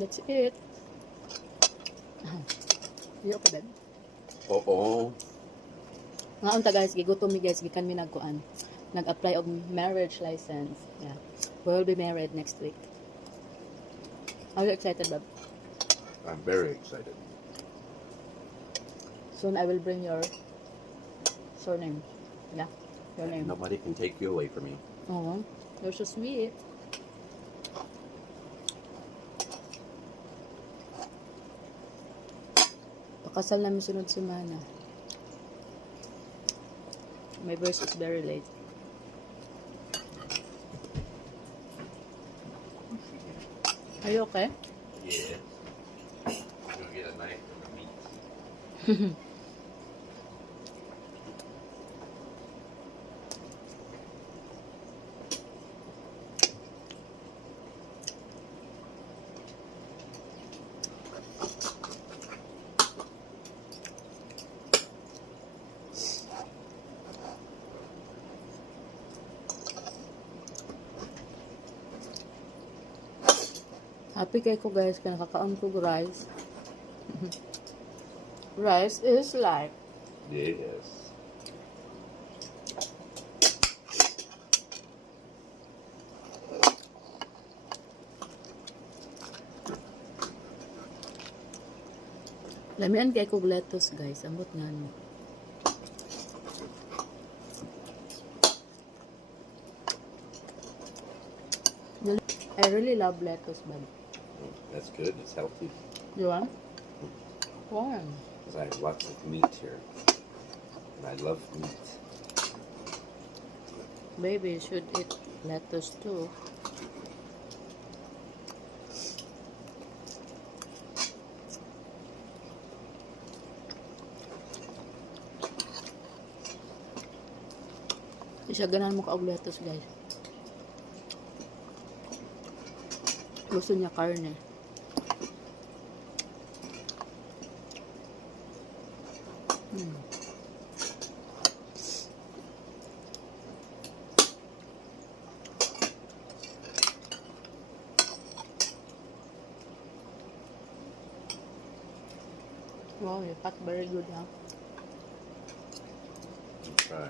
That's it. Iyo ka, babe. Oo. Nga unta guys, gigutom mi guys, gikan mi nagkuan. Nag-apply of marriage license. Yeah. We'll be married next week. Are you excited, babe? I'm very excited. Soon I will bring your surname. Yeah, your name. Nobody can take you away from me. Oh, you're so sweet. Pakasal namin sunod semana. My verse is very late. Are you okay? Yeah. I'm gonna get a knife for the meat. Happy kay ko guys, kaya nakakaon ko rice. Rice is life. Yes. Lamian kay ko lettuce guys, ambot nga no. I really love lettuce, man. That's good. It's healthy. You want? Why? Because I have lots of meat here. And I love meat. Baby, you should eat lettuce too. Di siya ganahan mo kaog lettuce, guys. Gusto niya karne. Wow, your cut very good, huh? Try.